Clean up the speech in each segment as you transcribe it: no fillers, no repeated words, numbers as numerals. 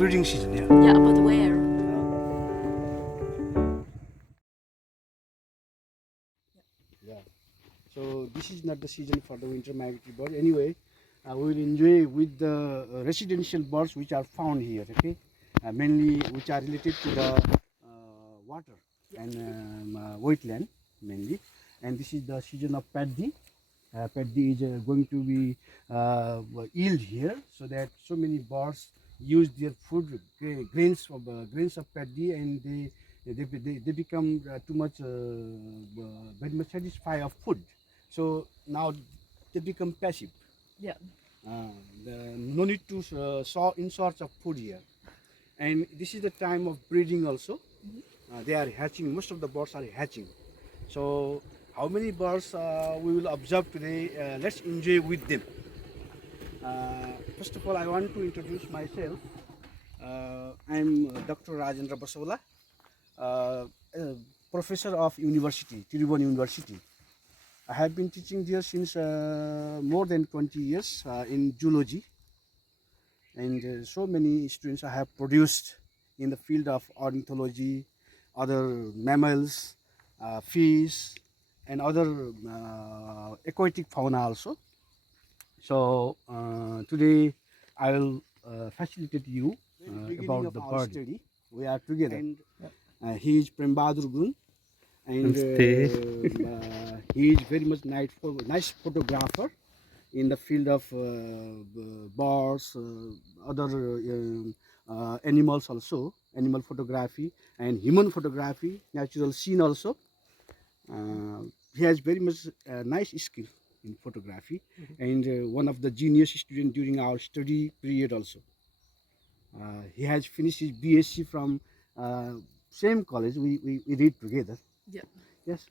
breeding season, yeah. Yeah, but where? Yeah. So this is not the season for the winter migratory bird. Anyway, we will enjoy with the residential birds which are found here. Okay, mainly which are related to the water and wetland mainly. And this is the season of paddy. Paddy is going to be yield here, so that so many birds use their food grains of paddy, and they become too much very much satisfied of food. So now they become passive. Yeah. Uh, no need to in search of food here. And this is the time of breeding also. They are hatching. Most of the birds are hatching. So how many birds we will observe today? Let's enjoy with them. First of all, I want to introduce myself. I'm Dr. Rajendra Basola, uh, professor of university, Tirubon University. I have been teaching there since more than 20 years in zoology, and so many students I have produced in the field of ornithology, other mammals, fish, and other aquatic fauna also. So today I will facilitate you about the bird. Study. We are together. And he is Prembadur Gun, and he is very much nice photographer in the field of birds, other animals also, animal photography and human photography, natural scene also. He has very much nice skill in photography, and one of the genius student during our study period also. He has finished his BSc from same college. We read together. Yeah. Yes,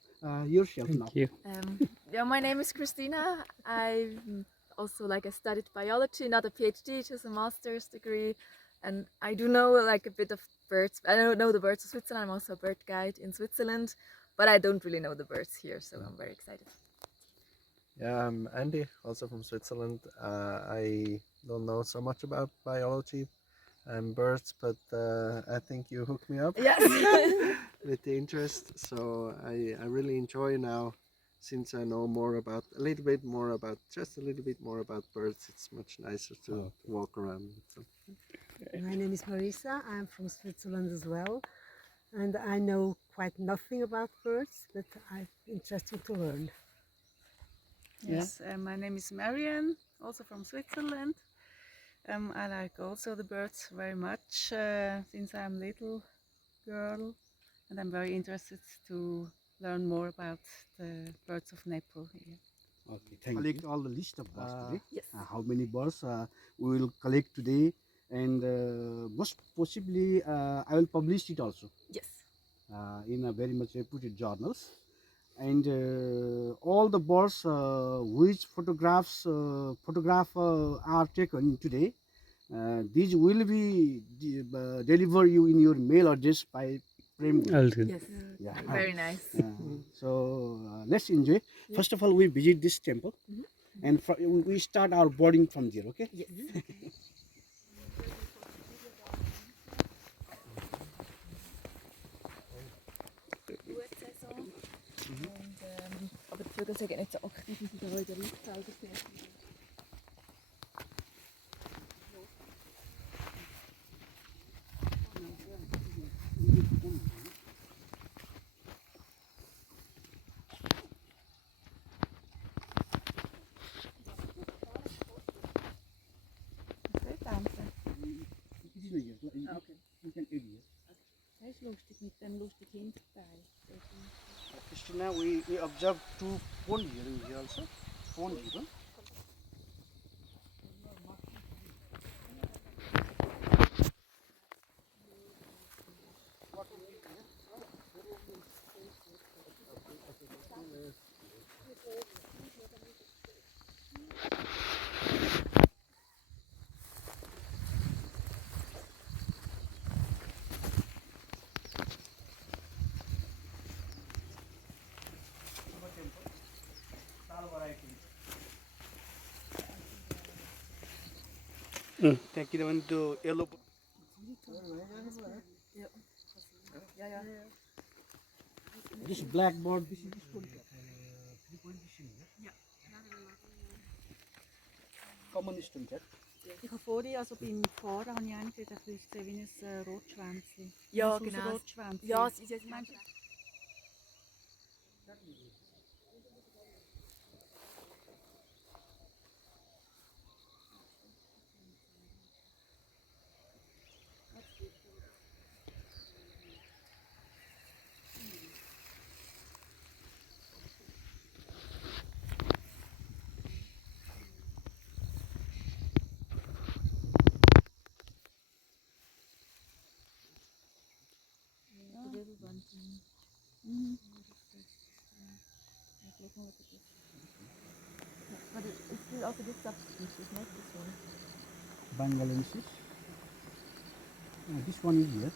yourself now. Thank you. Yeah, my name is Christina. I also I studied biology, not a PhD, just a master's degree, and I do know a bit of birds. I don't know the birds of Switzerland. I'm also a bird guide in Switzerland, but I don't really know the birds here, so I'm very excited. Yeah, I'm Andy, also from Switzerland. I don't know so much about biology and birds, but I think you hooked me up Yes. with the interest. So I really enjoy now, since I know just a little bit more about birds. It's much nicer to walk around with them. My name is Marisa. I'm from Switzerland as well. And I know quite nothing about birds, but I'm interested to learn. Yes, my name is Marianne, also from Switzerland. I like also the birds very much since I'm a little girl, and I'm very interested to learn more about the birds of Nepal here. Okay, thank you. Collect all the list of birds today. Yes. How many birds we will collect today, and most possibly I will publish it also Yes. in a very much reputed journals. And all the birds which photograph are taken today, these will be deliver you in your mail address by Prem. Yes. Yeah. Very nice. So let's enjoy. First of all, we visit this temple, and we start our boarding from there. Okay. Yes. Aber die Vögel sind nicht so aktiv, wie sie da in der Luftfelder sind. Das ist lustig mit dem lustigen Hinterteil. Christina, we observe two pond here also. Pond even. Thank you. The yellow. This blackbird, this is stone cat. 3.0. Common stone cat. Ich habe vorhin, also beim Fahren, habe ich einen gesehen, der ist wie ein Rotschwänzchen. Ja, Ein genau. Rotschwänzchen. Ja, es ist jetzt Meinst du? But it's still also this subspecies, not this one. Bengalensis. This one is here.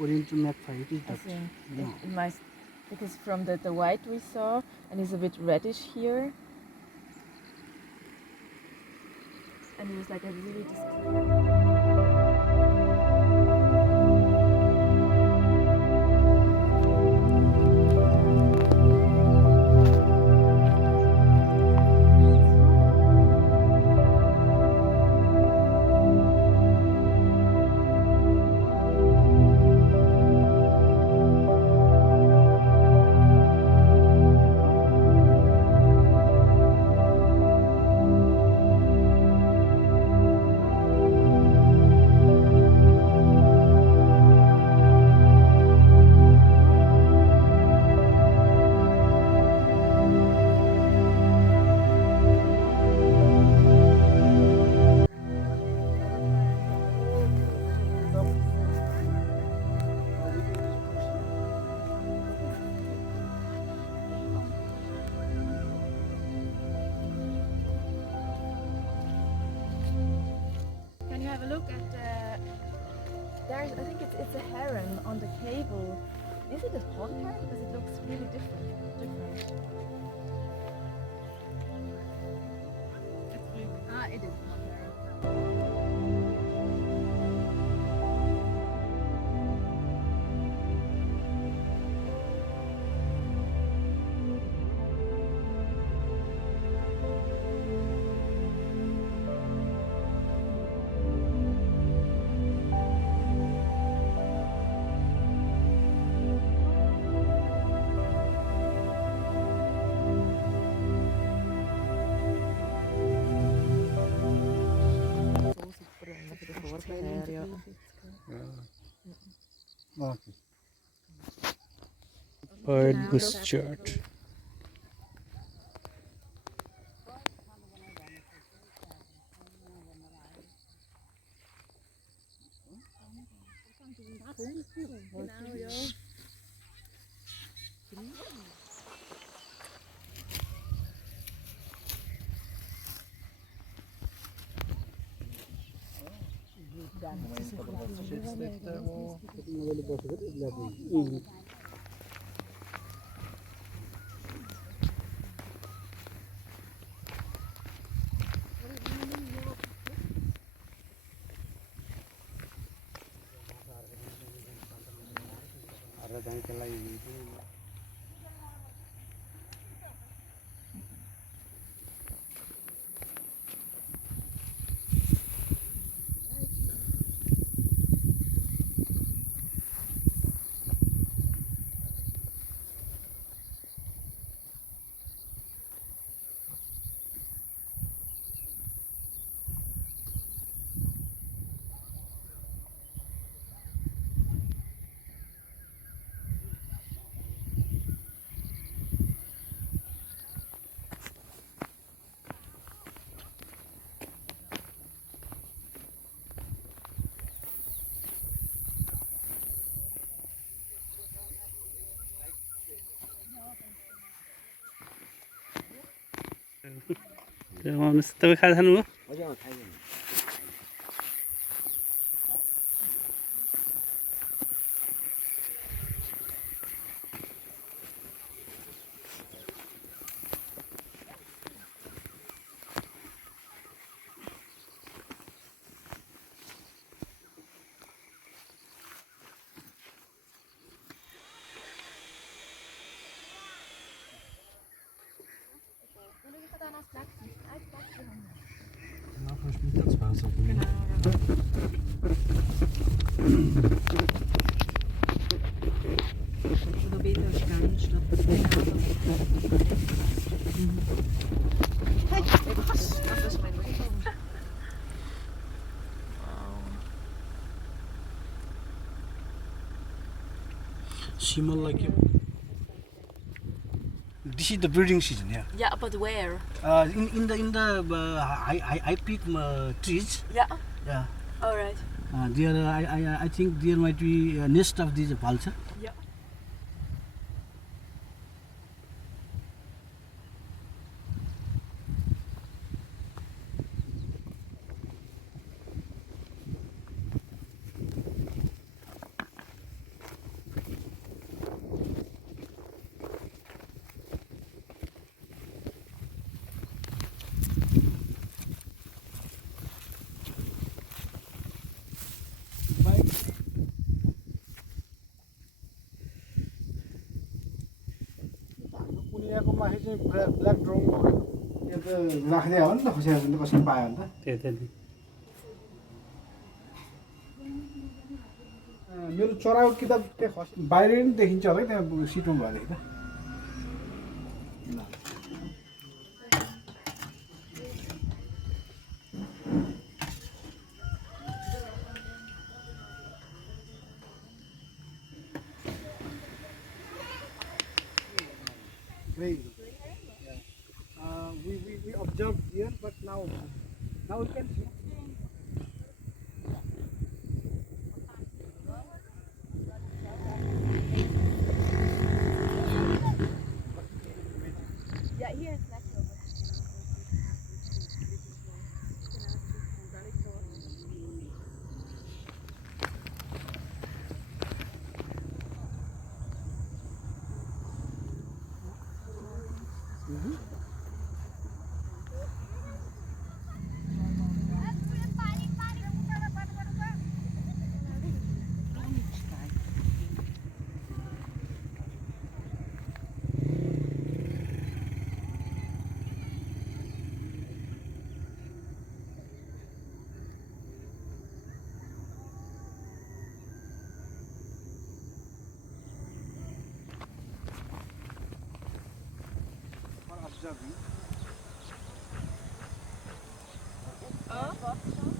Oriental magpie, it is that. Yeah. It might, because from the white we saw, and it's a bit reddish here. And it was like a really distinct. Can you have a look at there's, I think it's a heron on the cable. Is it a pond heron? Because it looks really different. Ah, it is a pond heron. Okay. Bird chart. आउनुहोस् तपाईँ खाजा खानुभयो हजुर खाइदिनु Simul like this is the breeding season, yeah. Yeah, but where? In the high peak trees, Yeah. yeah. All right. There I think there might be a nest of these vulture. Yeah. कुनियाको माथि चाहिँ black drum यो त राख्दै हो नि त खुसिया पनि कसरी पायो भने त त्यही मेरो चराको किताब त्यहाँ बाहिर नि देखिन्छ होला है त्यहाँ सिटमा भएदेखि त we observed here, but now we can see. Yeah, here it's natural. Observing.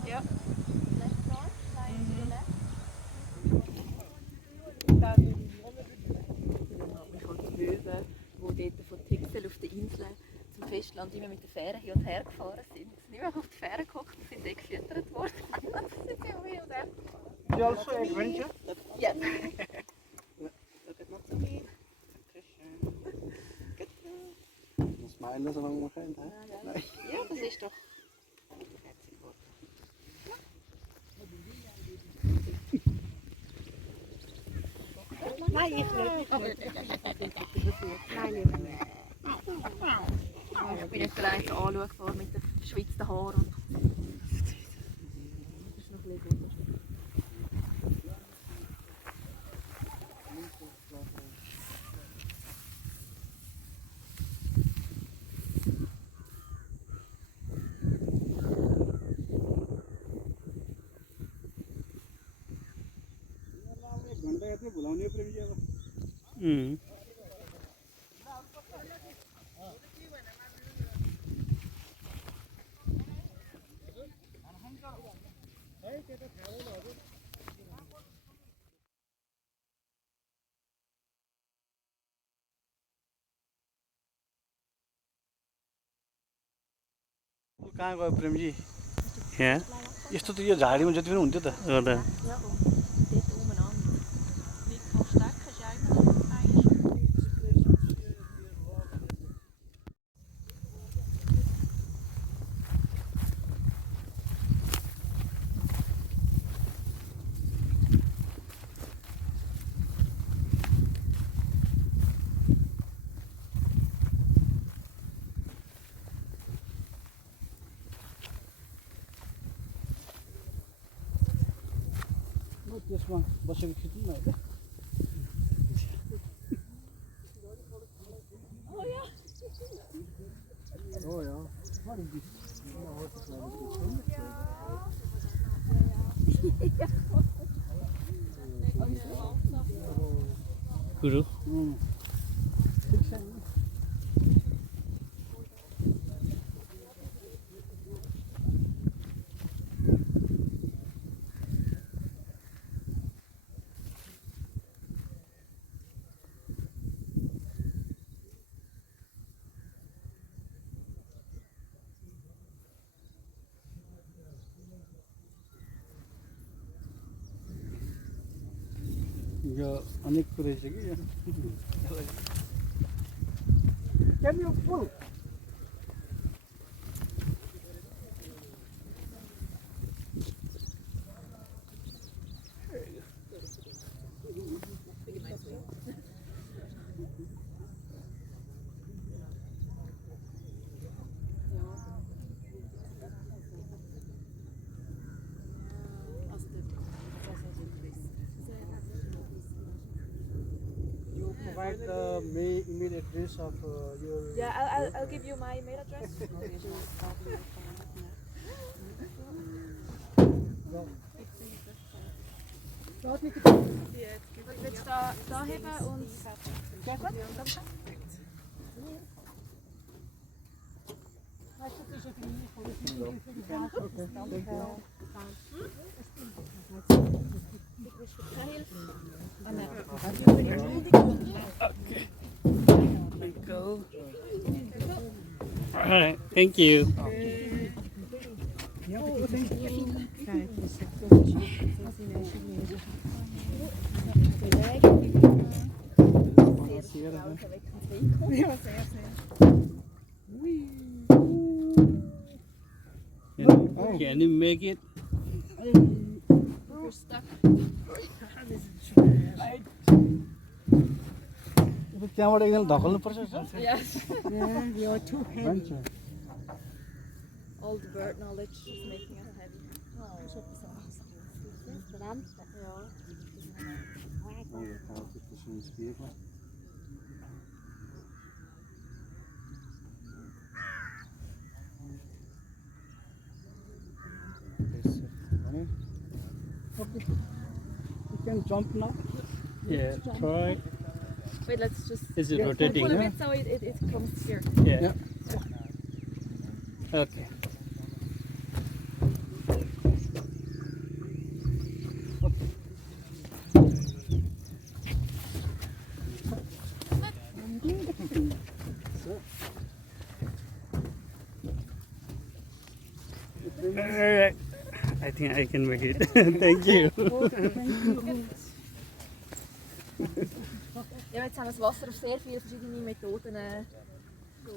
Yeah. Wo dort von Tixel auf der Insel zum Festland immer mit der Fähre hin und her gefahren sind. Sie sind immer auf die Fähre geguckt und sind gefüttert worden. Das ist ja wild, eh? You also adventure? Yes. Smile das aber mal kein Teil. Ja, das ist doch. Nein, ich nicht. Nein, ich nicht. Ich bin jetzt allein anschauen vor mit den verschwitzten Haaren. Das ist noch ein bisschen gut. भुलाउने प्रेमी अब कहाँ गयो प्रेमजी यहाँ यस्तो त यो झाडीमा जति पनि हुन्थ्यो त त्यसमा बसेको खिच्नु न अहिले Oh yeah, what is this? Guru. यो अनेक कुरै छ कि Can you pull? You provide the email address of your. Yeah, I'll give you my email address. Willst du da heben und... Go. All right. Thank you. Can you make it? You're stuck. त्यहाँबाट एकदम धकल्नु पर्छ Yes. Yeah, you're too heavy. All the bird knowledge is making us heavy. Okay. You can jump now. Yeah. Try. Wait, let's just... Is it Yeah. rotating? Pull a Huh? bit so it comes here. Yeah. Okay. All right. I think I can make it. Thank you. Ja, jetzt haben wir das Wasser auf sehr viele verschiedene Methoden so